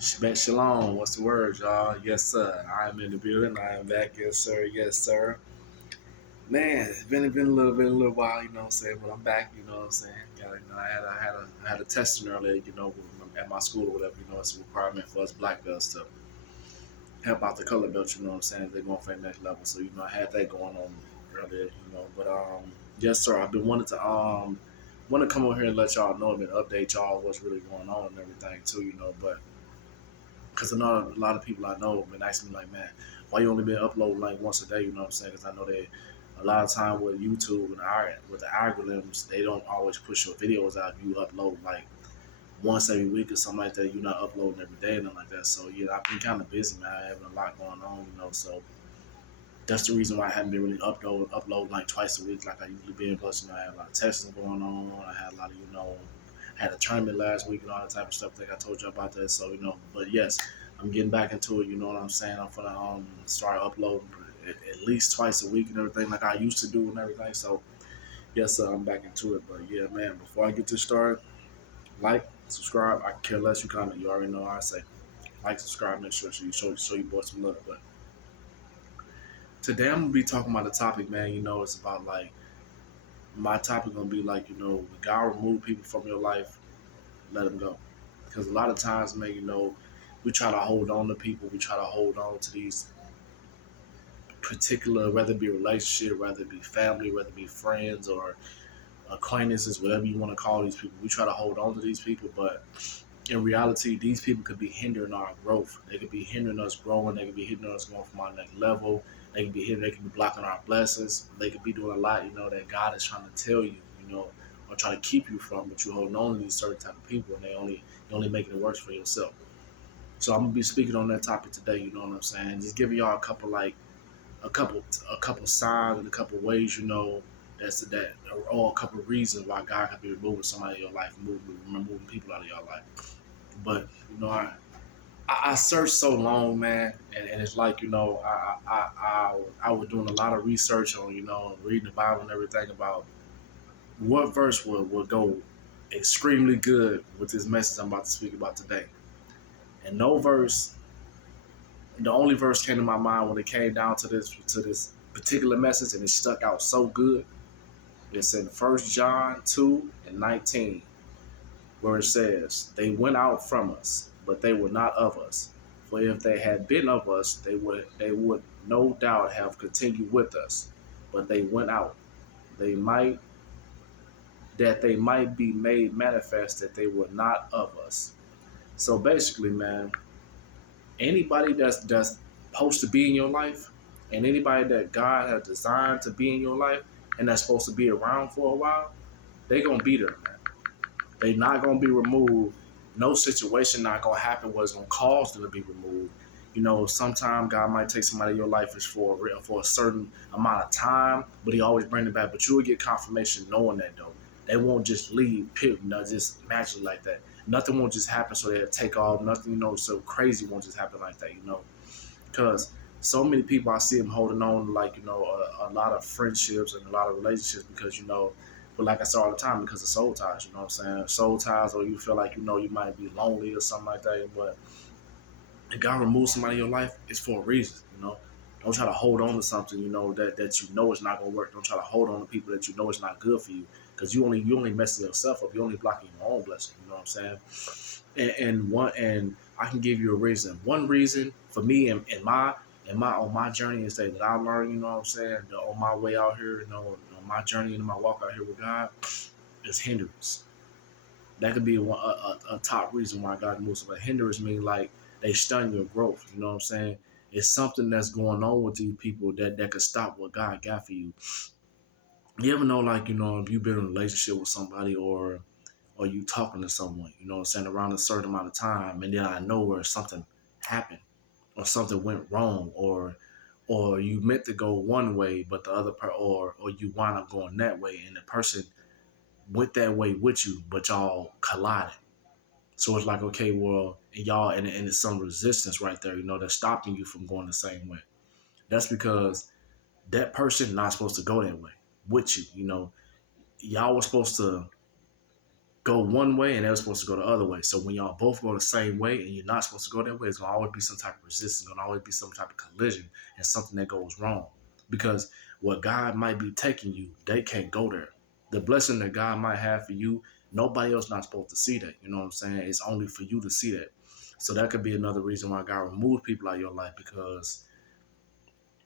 Shabbat Shalom. What's the word, y'all? Yes, sir. I'm in the building. I am back. Yes, sir. Yes, sir. Man, it's been a little while. You know what I'm saying? But I'm back. You know what I'm saying? I had a testing earlier. At my school or whatever. It's a requirement for us black belts to help out the color belt. You know what I'm saying? If they're going for the next level. So I had that going on earlier. But yes, sir. I've been wanting to want to come over here and let y'all know and update y'all what's really going on and everything too. But because I know a lot of people I know have been asking me like, man, why you only been uploading like once a day? You know what I'm saying? Because I know that a lot of time with YouTube and with the algorithms, they don't always push your videos out. If you upload like once every week or something like that, you're not uploading every day and nothing like that. So yeah, I've been kind of busy, man. I having a lot going on, So that's the reason why I haven't been really upload like twice a week like I usually been. Plus, I had a lot of testing going on. I had a lot of had a tournament last week and all that type of stuff. I think I told you about that. So but yes, I'm getting back into it. You know what I'm saying? I'm gonna start uploading at least twice a week and everything like I used to do and everything. So yes, I'm back into it. But yeah, man, before I get this started, like, subscribe. I care less you comment. You already know how I say. Like, subscribe, make sure you show your boy some love. But today I'm gonna be talking about the topic, man. It's about like my topic gonna be like, when God remove people from your life, let them go. Because a lot of times, man, we try to hold on to people. We try to hold on to these particular, whether it be relationship, whether it be family, whether it be friends or acquaintances, whatever you want to call these people. We try to hold on to these people, but in reality, these people could be hindering our growth. They could be hindering us growing. They could be hindering us going from our next level. They could be hindering. They could be blocking our blessings. They could be doing a lot, that God is trying to tell you, or try to keep you from. But you hold on to these certain type of people, and you're only making it worse for yourself. So I'm gonna be speaking on that topic today. You know what I'm saying? Just giving y'all a couple a couple a couple signs and a couple ways, that or a couple reasons why God could be removing somebody in your life, removing people out of your life. But I searched so long, man, and it's like I was doing a lot of research on reading the Bible and everything about what verse would go extremely good with this message I'm about to speak about today. And no verse, the only verse came to my mind when it came down to this particular message, and it stuck out so good. It's in 1 John 2:19, where it says, "They went out from us, but they were not of us. For if they had been of us, they would no doubt have continued with us. But they went out, they might that they might be made manifest that they were not of us." So basically, man, anybody that's supposed to be in your life, and anybody that God has designed to be in your life, and that's supposed to be around for a while, they gonna be there, man. They not gonna be removed. No situation not gonna happen where it's gonna cause them to be removed. Sometimes God might take somebody in your life is for a certain amount of time, but He always bring it back. But you will get confirmation knowing that though. They won't just leave, period, just magically like that. Nothing won't just happen so they'll take off. Nothing, so crazy won't just happen like that. Because so many people I see them holding on like a lot of friendships and a lot of relationships because but like I say all the time, because of soul ties. You know what I'm saying? Soul ties, or you feel like you might be lonely or something like that. But if God removes somebody in your life, it's for a reason. Don't try to hold on to something that is not gonna work. Don't try to hold on to people that is not good for you, because you only messing yourself up. You only blocking your own blessing. You know what I'm saying? And I can give you a reason. One reason for me and my on my journey is that I learned. You know what I'm saying? On my way out here, on my journey and my walk out here with God, is hindrance. That could be a top reason why God moves. But hindrance mean like they stun your growth. You know what I'm saying? It's something that's going on with these people that could stop what God got for you. You ever know, like, if you've been in a relationship with somebody, or you talking to someone, what I'm saying, around a certain amount of time, and then I know where something happened or something went wrong, or you meant to go one way, but the other or you wind up going that way, and the person went that way with you, but y'all collided. So it's like, okay, well, and it's some resistance right there, that's stopping you from going the same way. That's because that person not supposed to go that way with you. Y'all was supposed to go one way and they're supposed to go the other way. So when y'all both go the same way and you're not supposed to go that way, it's gonna always be some type of resistance, gonna always be some type of collision and something that goes wrong. Because what God might be taking you, they can't go there. The blessing that God might have for you, nobody else not supposed to see that. You know what I'm saying? It's only for you to see that. So that could be another reason why God removed people out of your life, because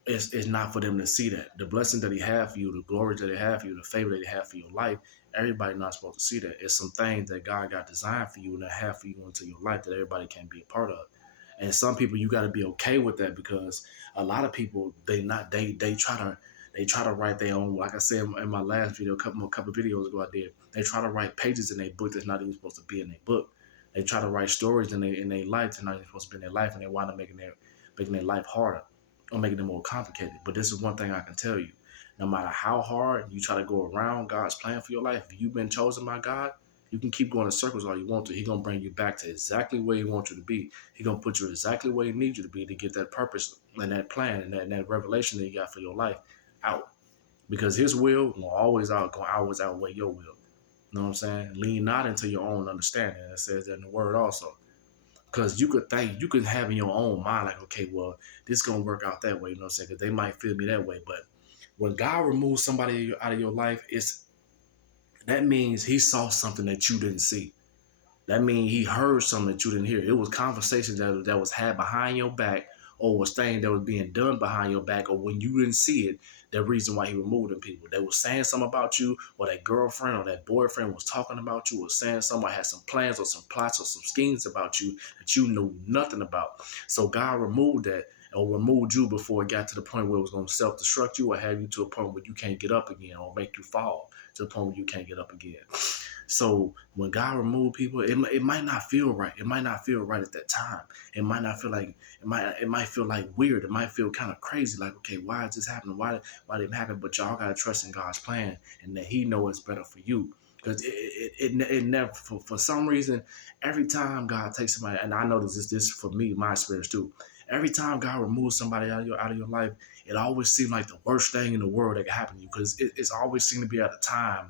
it's not for them to see that. The blessing that he had for you, the glory that he had for you, the favor that he had for your life, everybody not supposed to see that. It's some things that God got designed for you and that have for you into your life that everybody can't be a part of. And some people, you got to be okay with that, because a lot of people, they try to write their own, like I said in my last video, a couple videos ago I did, they try to write pages in their book that's not even supposed to be in their book. They try to write stories in their life that's not even supposed to be in their life, and they wind up making their life harder or making it more complicated. But this is one thing I can tell you. No matter how hard you try to go around God's plan for your life, if you've been chosen by God, you can keep going in circles all you want to. He's going to bring you back to exactly where he wants you to be. He's going to put you exactly where he needs you to be to get that purpose and that plan and that revelation that he got for your life out. Because his will will always outweigh your will. You know what I'm saying? Lean not into your own understanding. It says that in the word also. Because you could have in your own mind, like, okay, well, this is going to work out that way. You know what I'm saying? Because they might feel me that way. But when God removes somebody out of your life, that means he saw something that you didn't see. That means he heard something that you didn't hear. It was conversations that was had behind your back, or was things that was being done behind your back, or when you didn't see it, the reason why he removed them people. They was saying something about you, or that girlfriend or that boyfriend was talking about you, or saying somebody had some plans or some plots or some schemes about you that you knew nothing about. So God removed that, or removed you before it got to the point where it was going to self-destruct you, or have you to a point where you can't get up again, or make you fall to the point where you can't get up again. So when God removed people, it might not feel right. It might not feel right at that time. It might not feel like it might feel like weird. It might feel kind of crazy. Like, okay, why is this happening? Why did it happen? But y'all gotta trust in God's plan and that He knows it's better for you. Because it never, for some reason, every time God takes somebody, and I know this for me, my experience too. Every time God removes somebody out of your life, it always seems like the worst thing in the world that can happen to you, because it's always seemed to be at a time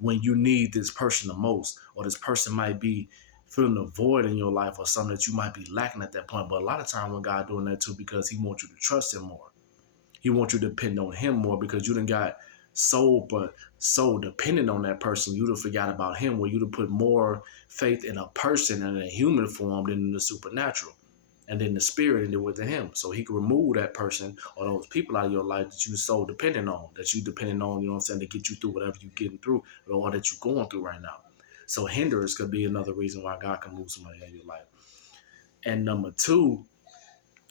when you need this person the most, or this person might be filling a void in your life, or something that you might be lacking at that point. But a lot of time when God doing that too, because he wants you to trust him more. He wants you to depend on him more, because you done got so dependent on that person, you'd have forgot about him, where you'd have put more faith in a person and in a human form than in the supernatural and then the spirit and it within him. So he can remove that person or those people out of your life that you so dependent on, that you dependent on, you know what I'm saying, to get you through whatever you're getting through or that you're going through right now. So hindrance could be another reason why God can move somebody out of your life. And number two,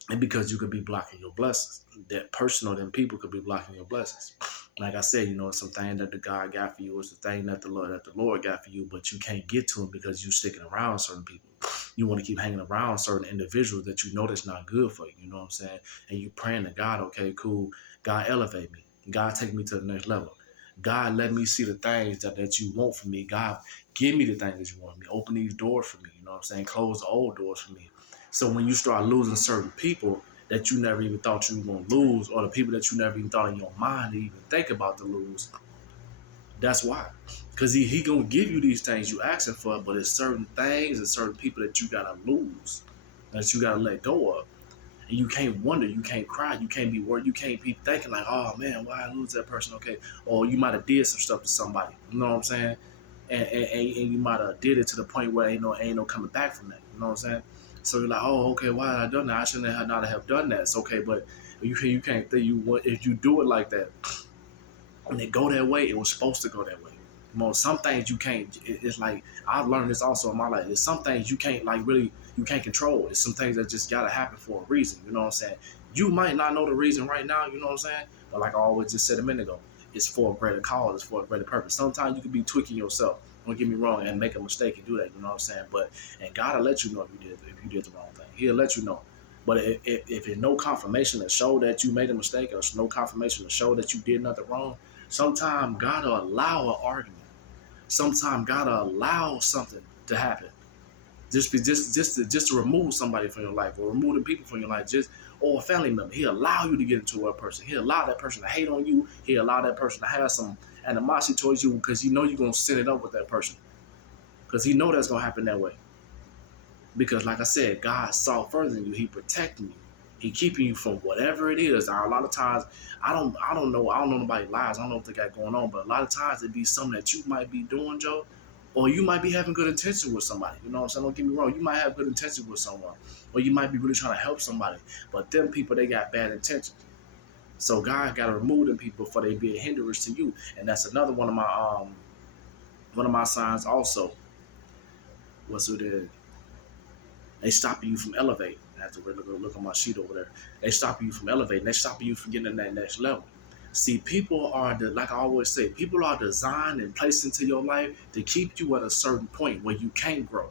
and because you could be blocking your blessings. That person or them people could be blocking your blessings. Like I said, it's some thing that the God got for you. It's the thing that the Lord got for you, but you can't get to them because you sticking around certain people. You want to keep hanging around certain individuals that you know that's not good for you. You know what I'm saying? And you praying to God, okay, cool. God elevate me. God take me to the next level. God, let me see the things that you want from me. God, give me the things that you want from me. Open these doors for me. You know what I'm saying? Close the old doors for me. So when you start losing certain people that you never even thought you were going to lose, or the people that you never even thought in your mind to even think about to lose, that's why. Because he going to give you these things you asking for, but it's certain things and certain people that you got to lose, that you got to let go of. And you can't wonder, you can't cry, you can't be worried, you can't be thinking like, oh man, why I lose that person? Okay. Or you might have did some stuff to somebody. You know what I'm saying? And you might have did it to the point where ain't no coming back from that. You know what I'm saying? So you're like, oh, okay, why did I done that? I shouldn't have not have done that. It's okay, but you can't think if you do it like that and it go that way, it was supposed to go that way. Some things you can't. It's like I've learned this also in my life. There's some things you can't you can't control. It's some things that just gotta happen for a reason. You know what I'm saying? You might not know the reason right now. You know what I'm saying? But like I always just said a minute ago, it's for a greater cause. It's for a greater purpose. Sometimes you can be tweaking yourself. Don't get me wrong, and make a mistake and do that. You know what I'm saying? But and God will let you know if you did the wrong thing. He'll let you know. But if there's no confirmation to show that you made a mistake, or no confirmation to show that you did nothing wrong, sometimes God will allow an argument. Sometimes God will allow something to happen. Just to remove somebody from your life, or remove the people from your life, or a family member. He'll allow you to get into a person. He'll allow that person to hate on you. He'll allow that person to have some animosity towards you because you know you're gonna set it up with that person. because he know that's gonna happen that way. Because like I said, God saw further than you. He protecting you. He keeping you from whatever it is. Now, a lot of times, I don't know nobody's lives. I don't know what they got going on, but a lot of times it be something that you might be doing, Joe, or you might be having good intention with somebody. You know what I'm saying? Don't get me wrong. You might have good intention with someone, or you might be really trying to help somebody. But them people, they got bad intentions. So God got to remove them people before they be a hindrance to you. And that's another one of my signs also. What's it is? They stopping you from elevating. I have to really go look on my sheet over there. They stopping you from elevating. They stopping you from getting to that next level. See, people are like I always say, people are designed and placed into your life to keep you at a certain point where you can't grow.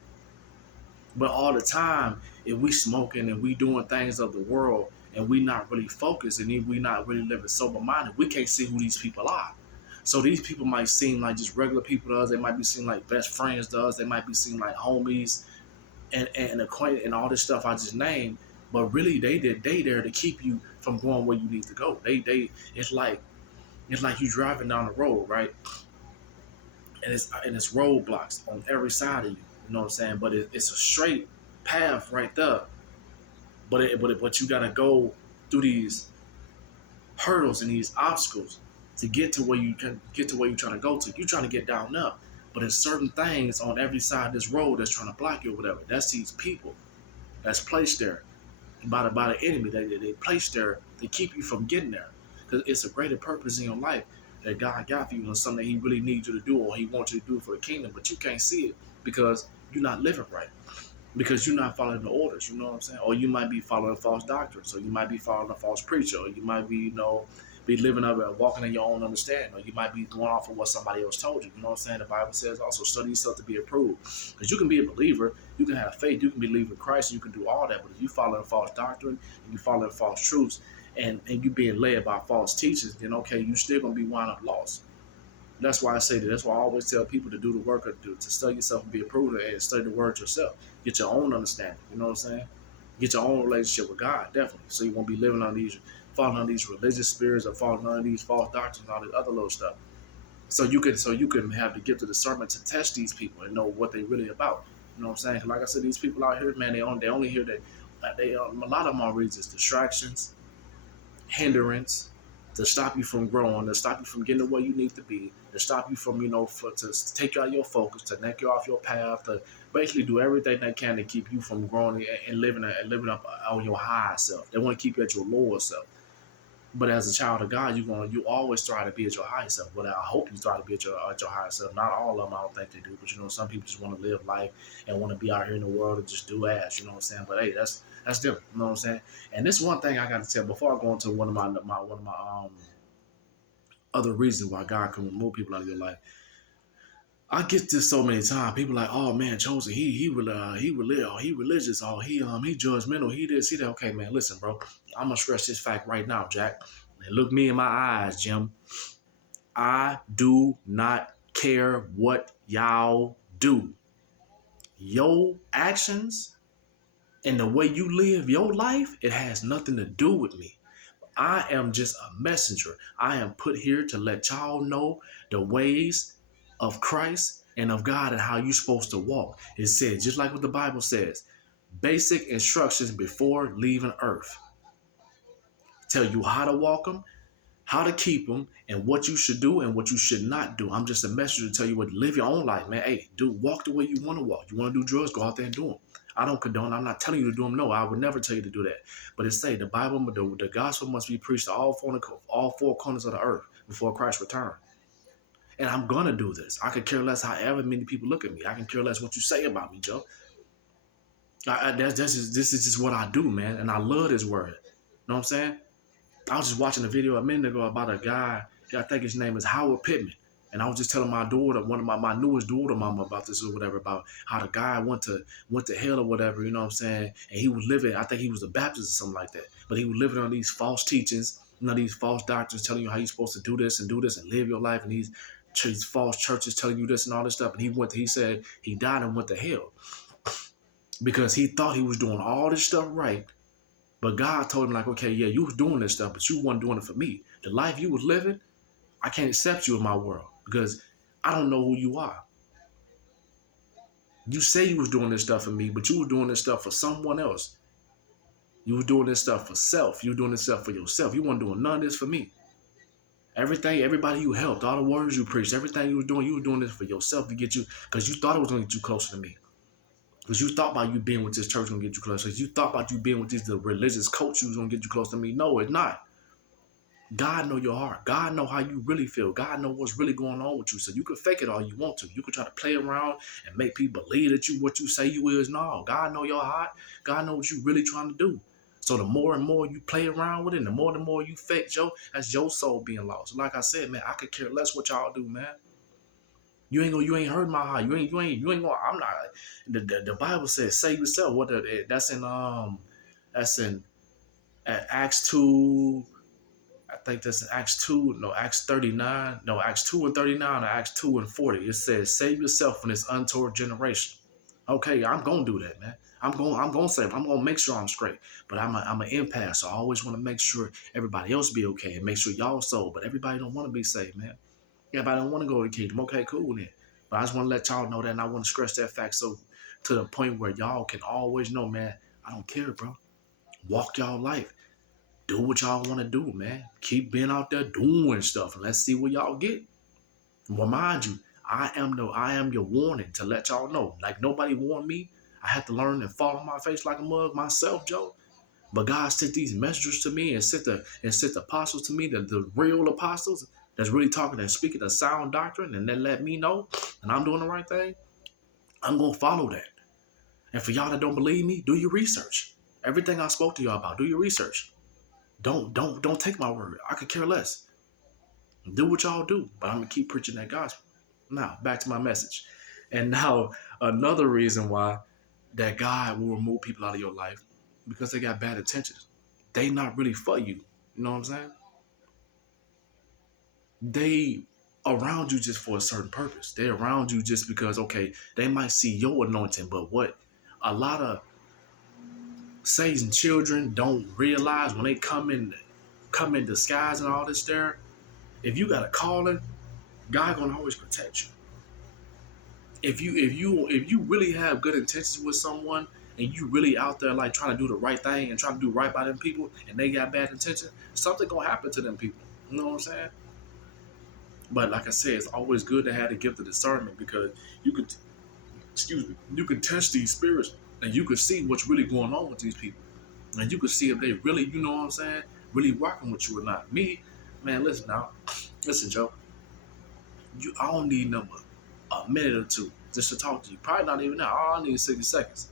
But all the time, if we smoking and we doing things of the world and we not really focused and if we not really living sober minded, we can't see who these people are. So these people might seem like just regular people to us. They might be seen like best friends to us. They might be seen like homies and acquainted and all this stuff I just named. But really, they there to keep you from going where you need to go. They it's like you driving down the road, right? And it's roadblocks on every side of you. You know what I'm saying? But it's a straight path right there. But you gotta go through these hurdles and these obstacles to get to where you can get to where you're trying to go to. You're trying to get down up. But there's certain things on every side of this road that's trying to block you or whatever. That's these people that's placed there by the enemy. They placed there to keep you from getting there. Because it's a greater purpose in your life that God got for you and something that he really needs you to do or he wants you to do for the kingdom. But you can't see it because you're not living right. Because you're not following the orders, you know what I'm saying? Or you might be following false doctrines, or you might be following a false preacher, or you might be, be living up and walking in your own understanding, or you might be going off of what somebody else told you. You know what I'm saying? The Bible says also study yourself to be approved. Because you can be a believer, you can have faith, you can believe in Christ, you can do all that. But if you follow false doctrine and you follow false truths and you being led by false teachers, then okay, you still gonna be wound up lost. That's why I say that. That's why I always tell people to do the work to study yourself and be approved and study the word yourself. Get your own understanding. You know what I'm saying? Get your own relationship with God, definitely. So you won't be living on falling on these religious spirits or falling on these false doctrines and all this other little stuff. So you can have the gift of discernment to test these people and know what they really about. You know what I'm saying? 'Cause like I said, these people out here, man, they only hear that a lot of them are reasons distractions, hindrance, to stop you from growing, to stop you from getting to where you need to be, to stop you from, to take you out of your focus, to knock you off your path, to basically do everything they can to keep you from growing and living up on your higher self. They want to keep you at your lower self. But as a child of God, you always try to be at your higher self. But I hope you try to be at your higher self. Not all of them, I don't think they do. But some people just want to live life and want to be out here in the world and just do ass. You know what I'm saying? But hey, that's different. You know what I'm saying? And this one thing I got to tell before I go into one of my other reasons why God can remove people out of your life. I get this so many times. People like, oh man, Chosen, he religious, oh he judgmental, he this, he that. Okay, man, listen, bro. I'm gonna stress this fact right now, Jack. And look me in my eyes, Jim. I do not care what y'all do. Your actions and the way you live your life, it has nothing to do with me. I am just a messenger. I am put here to let y'all know the ways of Christ and of God and how you're supposed to walk. It says, just like what the Bible says, basic instructions before leaving earth. Tell you how to walk them, how to keep them, and what you should do and what you should not do. I'm just a messenger to tell you what to live your own life, man. Hey, walk the way you want to walk. You want to do drugs, go out there and do them. I don't condone. I'm not telling you to do them. No, I would never tell you to do that. But it say the Bible, the gospel must be preached to all four corners of the earth before Christ return. And I'm gonna do this. I could care less however many people look at me. I can care less what you say about me, Joe. This is just what I do, man. And I love this word. You know what I'm saying? I was just watching a video a minute ago about a guy. I think his name is Howard Pittman. And I was just telling my daughter, one of my newest daughter mama about this or whatever, about how the guy went to hell or whatever, you know what I'm saying? And he was living, I think he was a Baptist or something like that. But he was living on these false teachings, these false doctrines telling you how you're supposed to do this and live your life, and these false churches telling you this and all this stuff. And he said he died and went to hell because he thought he was doing all this stuff right. But God told him, like, okay, yeah, you was doing this stuff, but you weren't doing it for me. The life you was living, I can't accept you in my world because I don't know who you are. You say you was doing this stuff for me, but you were doing this stuff for someone else. You were doing this stuff for self. You were doing this stuff for yourself. You weren't doing none of this for me. Everything, everybody you helped, all the words you preached, everything you were doing this for yourself to get you, because you thought it was going to get you closer to me. Because you thought about you being with this church going to get you closer. Because you thought about you being with the religious coach was going to get you close to me. No, it's not. God know your heart. God know how you really feel. God know what's really going on with you. So you can fake it all you want to. You can try to play around and make people believe that you what you say you is. No, God know your heart. God know what you really trying to do. So the more and more you play around with it, the more you fake Joe, that's your soul being lost. Like I said, man, I could care less what y'all do, man. You ain't heard my heart. You ain't gonna. I'm not. The Bible says save yourself. That's in Acts 2. I think that's in Acts 2, no, Acts 39, no, Acts 2 and 39, or Acts 2 and 40. It says, save yourself from this untoward generation. Okay, I'm gonna do that, man. I'm gonna save. I'm gonna make sure I'm straight. But I'm an empath, so I always want to make sure everybody else be okay and make sure y'all sold. But everybody don't want to be saved, man. Everybody don't want to go to the kingdom. Okay, cool then. But I just want to let y'all know that, and I want to stress that fact so to the point where y'all can always know, man, I don't care, bro. Walk y'all life. Do what y'all want to do, man. Keep being out there doing stuff, and let's see what y'all get. Well, mind you, I am your warning to let y'all know. Like nobody warned me. I had to learn and fall on my face like a mug myself, Joe. But God sent these messengers to me and sent the apostles to me, the real apostles that's really talking and speaking a sound doctrine, and then let me know, and I'm doing the right thing. I'm gonna follow that. And for y'all that don't believe me, do your research. Everything I spoke to y'all about, do your research. Don't take my word. I could care less. Do what y'all do, but I'm gonna keep preaching that gospel. Now, back to my message. And now another reason why that God will remove people out of your life because they got bad intentions. They not really for you. You know what I'm saying? They around you just for a certain purpose. They around you just because, okay, they might see your anointing, but what a lot of Satan's children don't realize when they come in disguise and all this there, if you got a calling, God gonna always protect you. If you really have good intentions with someone and you really out there like trying to do the right thing and trying to do right by them people and they got bad intentions, something gonna happen to them people. You know what I'm saying? But like I said, it's always good to have the gift of discernment because you could, excuse me, you can test these spirits and you can see what's really going on with these people, and you can see if they really, you know what I'm saying, really rocking with you or not. Me, man, listen now, listen, Joe, I don't need number a minute or two just to talk to you. Probably not even now. All I need is 60 seconds.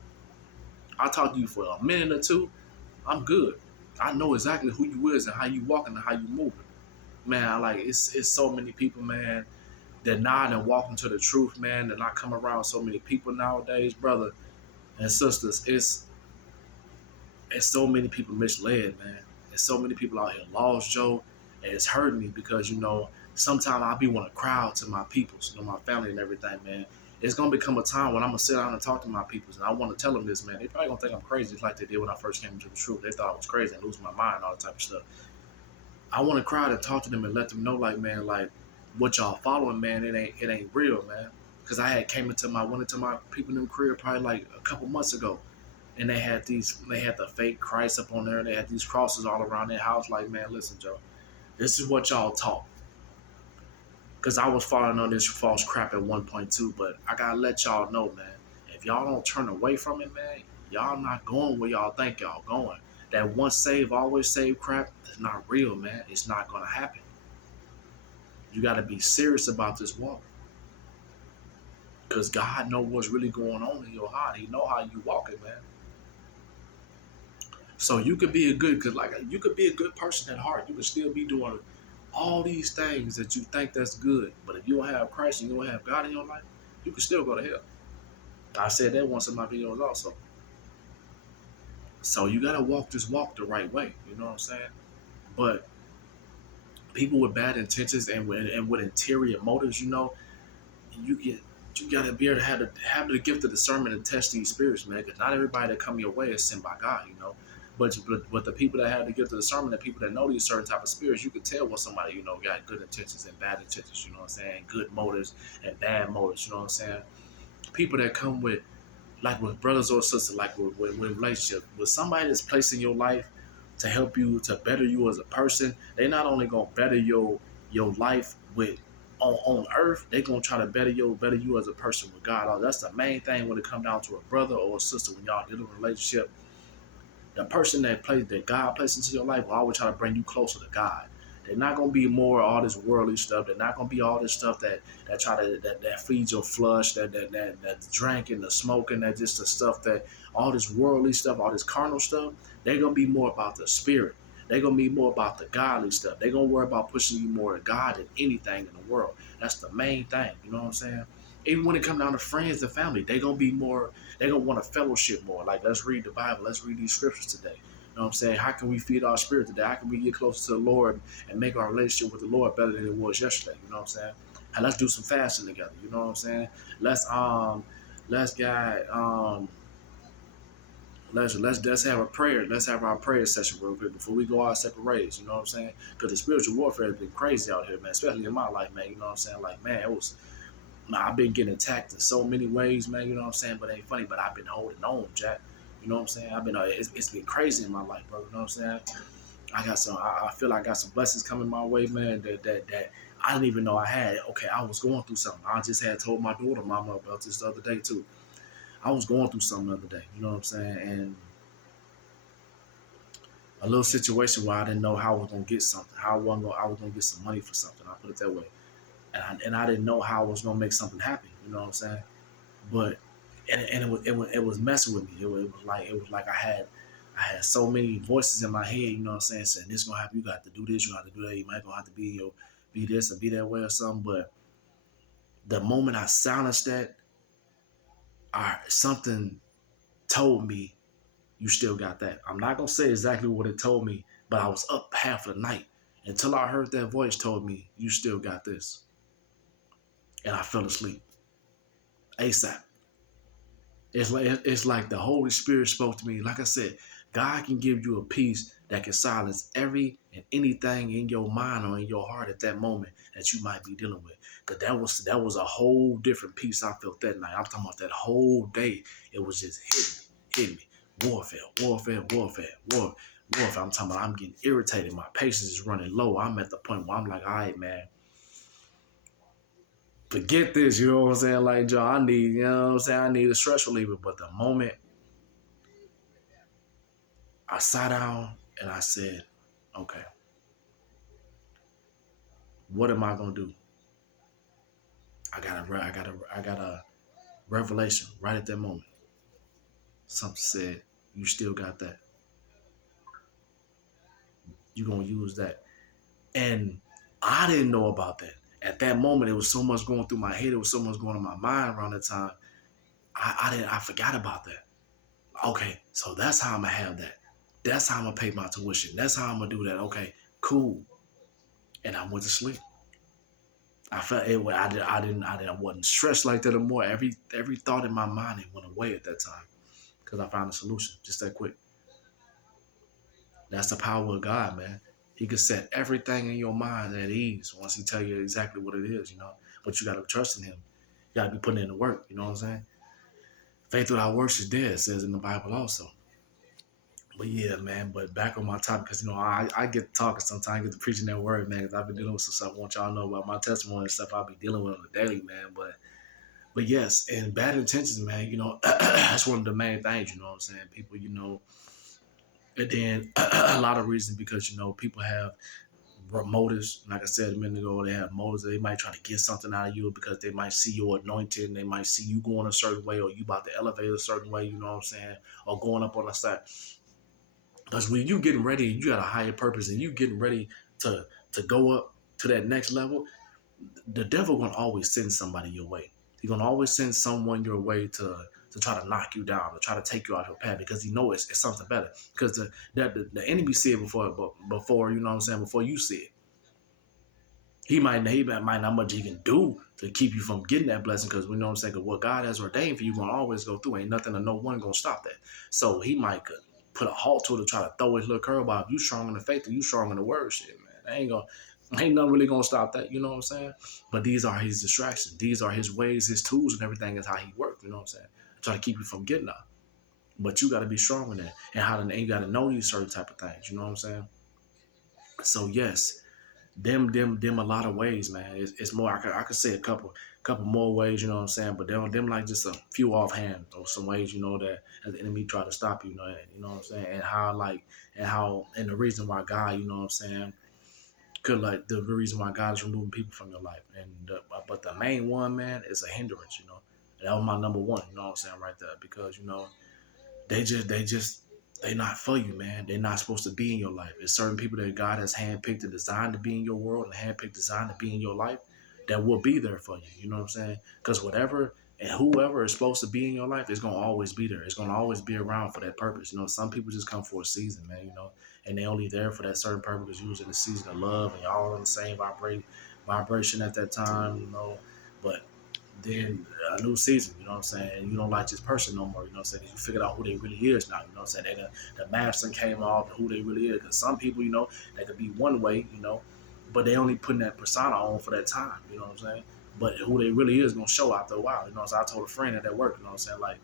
I talk to you for a minute or two. I'm good. I know exactly who you is and how you walking and how you moving. Man, like it's so many people, man, that nod and walk into the truth, man, and I come around so many people nowadays, brother and sisters. It's so many people misled, man. There's so many people out here lost, Joe, and it's hurting me because sometimes I be want to crowd to my peoples, my family and everything, man. It's gonna become a time when I'm gonna sit down and talk to my peoples, and I want to tell them this, man. They probably gonna think I'm crazy, just like they did when I first came into the truth. They thought I was crazy and losing my mind, all that type of stuff. I want to crowd and talk to them and let them know, like, man, like what y'all following, man, it ain't real, man. Because went into my people in the career probably like a couple months ago, and they had the fake Christ up on there. They had these crosses all around their house. Like, man, listen, Joe, this is what y'all taught. Because I was following on this false crap at 1.2, but I gotta let y'all know, man, if y'all don't turn away from it, man, y'all not going where y'all think y'all going. That once saved, always saved crap is not real, man. It's not gonna happen. You gotta be serious about this walk. Because God know what's really going on in your heart. He know how you walking, man. So you could be you could be a good person at heart. You could still be doing all these things that you think that's good. But if you don't have Christ and you don't have God in your life, you can still go to hell. I said that once in my videos also. So you gotta walk this walk the right way. You know what I'm saying? But people with bad intentions and with interior motives, you get you gotta be able to have the gift of discernment and test these spirits, man. Because not everybody that come your way is sent by God. But the people that have the gift of discernment, the people that know these certain type of spirits, you can tell when somebody got good intentions and bad intentions. You know what I'm saying? Good motives and bad motives. You know what I'm saying? people that come with, like with brothers or sisters, like with relationship, with somebody that's placed in your life to help you, to better you as a person. They not only gonna better your life with on earth, they gonna try to better you as a person with God. Oh, that's the main thing when it come down to a brother or a sister when y'all dealing with a relationship. The person that God placed into your life will always try to bring you closer to God. They're not gonna be more all this worldly stuff. They're not gonna be all this stuff that try to that feeds your flush, that drinking, the smoking, that just the stuff that all this worldly stuff, all this carnal stuff. They're gonna be more about the spirit. They're gonna be more about the godly stuff. They're gonna worry about pushing you more to God than anything in the world. That's the main thing. You know what I'm saying? Even when it comes down to friends and family, they're gonna be more, they're gonna want to fellowship more. Like, let's read the Bible, let's read these scriptures today. You know what I'm saying? How can we feed our spirit today? How can we get closer to the Lord and make our relationship with the Lord better than it was yesterday? You know what I'm saying? And let's do some fasting together. You know what I'm saying? Let's guide let's have a prayer. Let's have our prayer session real quick before we go our separate ways. You know what I'm saying? Because the spiritual warfare has been crazy out here, man. Especially in my life, man. You know what I'm saying? Like, man, it was. I've been getting attacked in so many ways, man. You know what I'm saying? But it ain't funny. But I've been holding on, Jack. You know what I'm saying? I've been. It's been crazy in my life, bro. You know what I'm saying? I got some. I feel like I got some blessings coming my way, man. That I didn't even know I had. Okay, I was going through something. I just had told my daughter, mama, about this the other day too. I was going through something the other day. You know what I'm saying? And a little situation where I didn't know how I was gonna get something. I was gonna get some money for something. I put it that way. And I didn't know how I was gonna make something happen. You know what I'm saying? But and it was messing with me. It was like I had so many voices in my head. You know what I'm saying this gonna happen. You got to do this. You got to do that. You might gonna have to be this and be that way or something. But the moment I silenced that, something told me you still got that. I'm not gonna say exactly what it told me, but I was up half of the night until I heard that voice told me you still got this, and I fell asleep ASAP. It's like the Holy Spirit spoke to me. Like I said, God can give you a peace that can silence every and anything in your mind or in your heart at that moment that you might be dealing with. Cause that was a whole different peace I felt that night. I'm talking about that whole day. It was just hitting me. Warfare. I'm talking about I'm getting irritated. My patience is running low. I'm at the point where I'm like, all right, man, forget this, you know what I'm saying? Like, Joe, you know what I'm saying? I need a stress reliever. But the moment I sat down and I said, okay, what am I gonna do? I got a revelation right at that moment. Something said, you still got that. You gonna use that. And I didn't know about that. At that moment, it was so much going through my head. It was so much going on my mind around that time. I forgot about that. Okay, so that's how I'm gonna have that. That's how I'm gonna pay my tuition. That's how I'm gonna do that. Okay, cool. And I went to sleep. I felt it. I wasn't stressed like that anymore. Every thought in my mind it went away at that time because I found a solution just that quick. That's the power of God, man. He can set everything in your mind at ease once he tell you exactly what it is, you know. But you gotta trust in him. You gotta be putting in the work. You know what I'm saying? Faith without works is dead. It says in the Bible also. But yeah, man. But back on my topic, because I get talking sometimes, I get to preaching that word, man. Because I've been dealing with some stuff. I want y'all to know about my testimony and stuff I'll be dealing with on the daily, man. But yes, and bad intentions, man. That's one of the main things. You know what I'm saying? People, and then a lot of reasons because people have motives. Like I said a minute ago, they have motives. They might try to get something out of you because they might see you anointed, and they might see you going a certain way, or you about to elevate a certain way. You know what I'm saying? Or going up on the side. Because when you getting ready, you got a higher purpose, and you getting ready to go up to that next level. The devil gonna always send somebody your way. He's gonna always send someone your way to try to knock you down, to try to take you out of your path because he knows it's something better. Because the enemy see it before you know what I'm saying, before you see it. He might not much he can do to keep you from getting that blessing because we know what I'm saying. Cause what God has ordained for you gonna always go through. Ain't nothing or no one gonna stop that. So he might put a halt to it to try to throw his little curveball. If you strong in the faith and you strong in the word, shit, man. I ain't gonna. Ain't nothing really gonna stop that, you know what I'm saying? But these are his distractions. These are his ways, his tools, and everything is how he works, you know what I'm saying? Try to keep you from getting up. But you gotta be strong in that. And you gotta know these certain type of things, you know what I'm saying? So yes, them a lot of ways, man. It's more. I could say a couple more ways, you know what I'm saying. But them like just a few offhand or some ways, you know, that as the enemy try to stop you, you know what I'm saying, and the reason why God, you know what I'm saying, could like the reason why God is removing people from your life, but the main one, man, is a hindrance, you know. That was my number one, you know what I'm saying, right there, because they just they not for you, man. They're not supposed to be in your life. There's certain people that God has handpicked and designed to be in your world and handpicked designed to be in your life that will be there for you. You know what I'm saying? Because whatever and whoever is supposed to be in your life is gonna always be there. It's gonna always be around for that purpose. You know, some people just come for a season, man. You know, and they only there for that certain purpose. Usually the season of love, and y'all on the same vibration at that time. You know, but then a new season, you know what I'm saying? You don't like this person no more, you know what I'm saying? You figured out who they really is now, you know what I'm saying? The mask came off and who they really is. Because some people, you know, they could be one way, you know, but they only putting that persona on for that time, you know what I'm saying? But who they really is gonna show after a while, you know what I'm saying? I told a friend at work, you know what I'm saying? Like,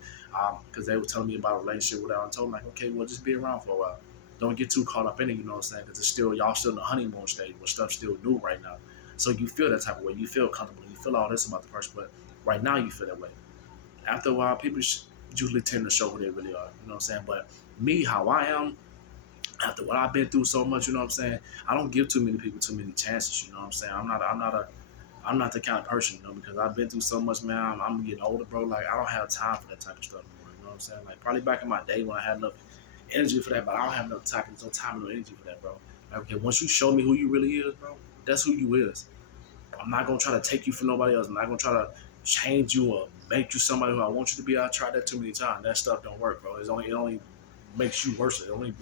because they were telling me about a relationship with them, I told them, like, okay, well, just be around for a while. Don't get too caught up in it, you know what I'm saying? Because y'all still in the honeymoon stage, but stuff's still new right now. So you feel that type of way. You feel comfortable. You feel all this about the person, but right now you feel that way. After a while, people usually tend to show who they really are. You know what I'm saying? But me, how I am, after what I've been through so much, you know what I'm saying? I don't give too many people too many chances. You know what I'm saying? I'm not the kind of person, you know, because I've been through so much, man. I'm getting older, bro. Like I don't have time for that type of stuff anymore. You know what I'm saying? Like probably back in my day when I had enough energy for that, but I don't have no time, no energy for that, bro. Like, okay, once you show me who you really is, bro, that's who you is. I'm not gonna try to take you for nobody else. I'm not gonna try to change you or make you somebody who I want you to be. I tried that too many times. That stuff don't work, bro. It only makes you worse. It only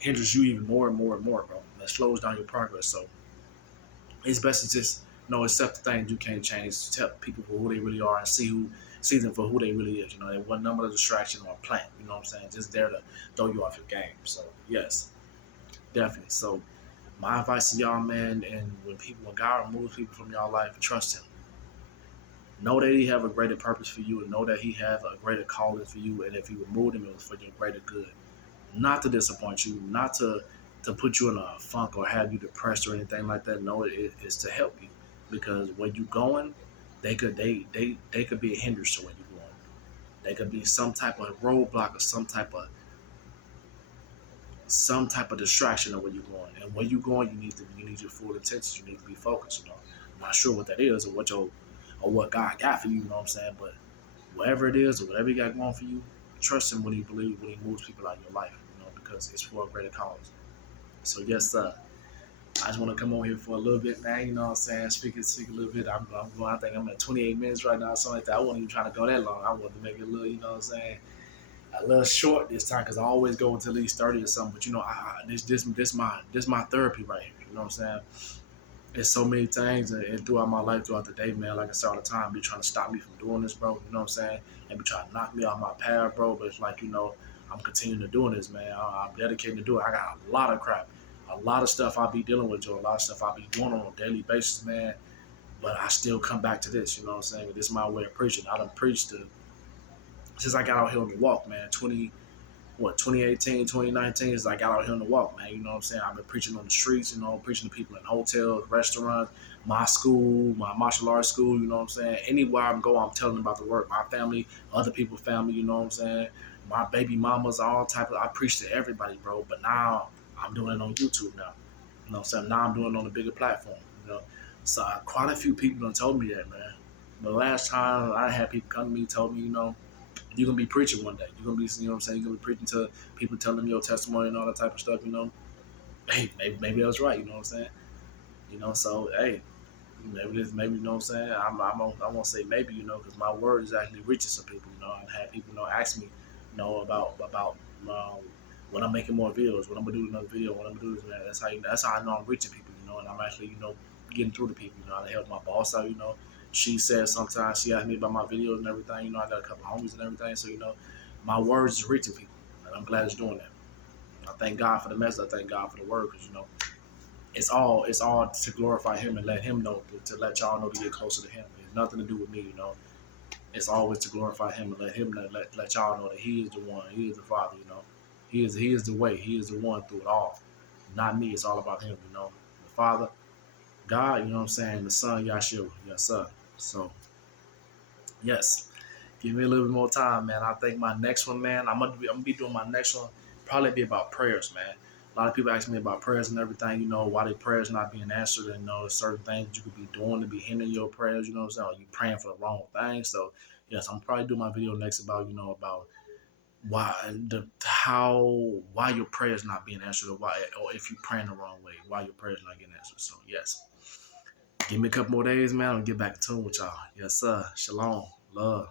hinders you even more and more and more, bro. That slows down your progress. So it's best to just accept the things you can't change. Tell people for who they really are and see them for who they really is. You know, they one number of distraction or a plant. You know what I'm saying? Just there to throw you off your game. So yes, definitely. So my advice to y'all, man, and when God removes people from y'all life, trust Him. Know that He have a greater purpose for you, and know that He have a greater calling for you. And if He removed Him, it was for your greater good, not to disappoint you, not to put you in a funk or have you depressed or anything like that. No, it is to help you, because where you going, they could be a hindrance to where you going. They could be some type of roadblock or some type of distraction of where you're going. And where you're going, you need your full attention. You need to be focused. You know, I'm not sure what that is or what God got for you. You know what I'm saying? But whatever it is or whatever He got going for you, trust Him when He moves people out of your life. You know, because it's for a greater cause. So yes, I just want to come on here for a little bit, man. You know what I'm saying? Speak a little bit. I'm going. I think I'm at 28 minutes right now, something like that. I wasn't even trying to go that long. I wanted to make it a little, you know what I'm saying, a little short this time because I always go until at least 30 or something. But this my therapy right here. You know what I'm saying? There's so many things and throughout my life, throughout the day, man. Like I said all the time, be trying to stop me from doing this, bro. You know what I'm saying? And be trying to knock me off my path, bro. But it's like I'm continuing to doing this, man. I'm dedicated to do it. I got a lot of crap, a lot of stuff I be dealing with, Joe. A lot of stuff I be doing on a daily basis, man. But I still come back to this. You know what I'm saying? This is my way of preaching. I done preached to since I got out here on the walk, man. 2018, 2019 is like out here on the walk, man. You know what I'm saying? I've been preaching on the streets, preaching to people in hotels, restaurants, my school, my martial arts school, you know what I'm saying? Anywhere I go, I'm telling them about the work. My family, other people's family, you know what I'm saying? My baby mamas, all type of, I preach to everybody, bro. But now I'm doing it on YouTube now. You know what I'm saying? Now I'm doing it on a bigger platform, you know? So quite a few people done told me that, man. The last time I had people come to me, told me, you're gonna be preaching one day. You're gonna be, you know what I'm saying? You're gonna be preaching to people, telling them your testimony and all that type of stuff. Hey, maybe I was right. You know what I'm saying? So hey, maybe you know what I'm saying. I won't say maybe, because my word is actually reaching some people. I've had people, ask me, about um, when I'm making more videos, when I'm gonna do another video, when I'm gonna do this, man. That's how I know I'm reaching people. And I'm actually, getting through to people. I help my boss out. She says sometimes she asks me about my videos and everything. I got a couple of homies and everything. So my words is reaching people, and I'm glad it's doing that. I thank God for the message. I thank God for the word, because it's all to glorify Him and let Him know, to let y'all know to get closer to Him. It's nothing to do with me, you know. It's always to glorify Him and let Him know, let y'all know that He is the one, He is the Father, you know. He is the way, He is the one through it all. Not me. It's all about Him, you know. The Father, God, you know what I'm saying. The Son, Yahshua, yes sir. So yes, give me a little bit more time, man. I think my next one, man, I'm gonna be doing my next one. Probably be about prayers, man. A lot of people ask me about prayers and everything. You know, why the prayers not being answered, and you know certain things you could be doing to be hindering your prayers. You know what I'm saying? Or you praying for the wrong thing. So yes, I'm probably doing my video next about about why why your prayers not being answered, or if you praying the wrong way, why your prayers not getting answered. So yes, give me a couple more days, man. I'll get back in tune with y'all. Yes sir. Shalom, love.